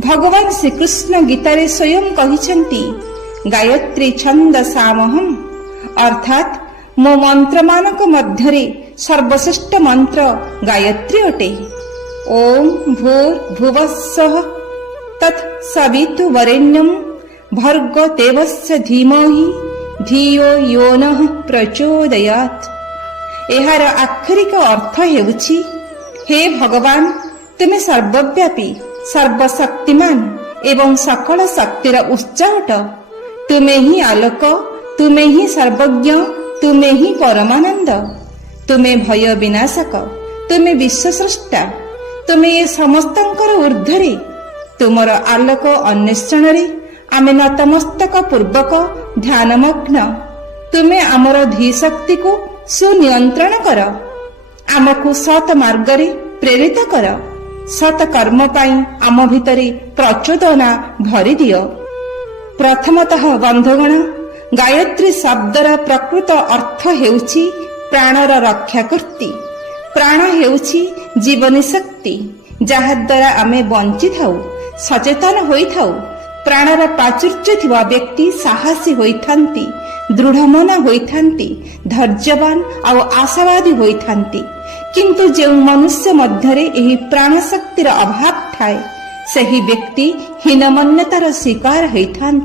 भगवान श्रीकृष्ण गीतारे स्वयं कहिछन्ति गायत्री छन्दसामहम् अर्थात मो मंत्र मानक मध्यरे सर्वश्रेष्ठ मंत्र गायत्री अटे। ओम भूर्भुवस्सुः तत्सवितुर्वरेण्यं भर्गो देवस्य धीमहि धियो यो नः प्रचोदयात्। एहार आक्षरिक अर्थ हेउछि हे भगवान तुमे सर्वव्यापी सर्वशक्तिमान एवं सकल शक्तिर उत्स अट। तुमे ही आलोक, तुमे ही सर्वज्ञ, तुमे ही परमानंद, तुमे भय विनाशक, तुमे विश्वस्रष्टा, तुमे ये समस्तंकर ऊर्ध्वरे। तुमर आलोक अन्वेषण आमे नतमस्तक पूर्वक ध्यानमग्न। तुमे आमर धीशक्ति को सुनियंत्रण कर, आमको सत मार्गरे प्रेरित कर, सत कर्म पाई आम भितरे प्रचोदना भरी दियो। प्रथमतः बंधुगण, गायत्री शब्दर प्रकृत अर्थ हेउछि प्राणर रक्षाकर्त्री। प्राण हेउछि जीवनी शक्ति जहा द्वारा आमे बंची थाउ, सचेतन होई थाउ। प्राणर प्राचुर्य थिबा व्यक्ति साहसी होइथांती, दृढ़मना होइथांती, धैर्यवान और आशावादी होइथांती। किंतु जो मनुष्य मध्यरे एही प्राण शक्तिर अभाव थाए, सही व्यक्ति हीनमन्यतार शिकार होइथांती।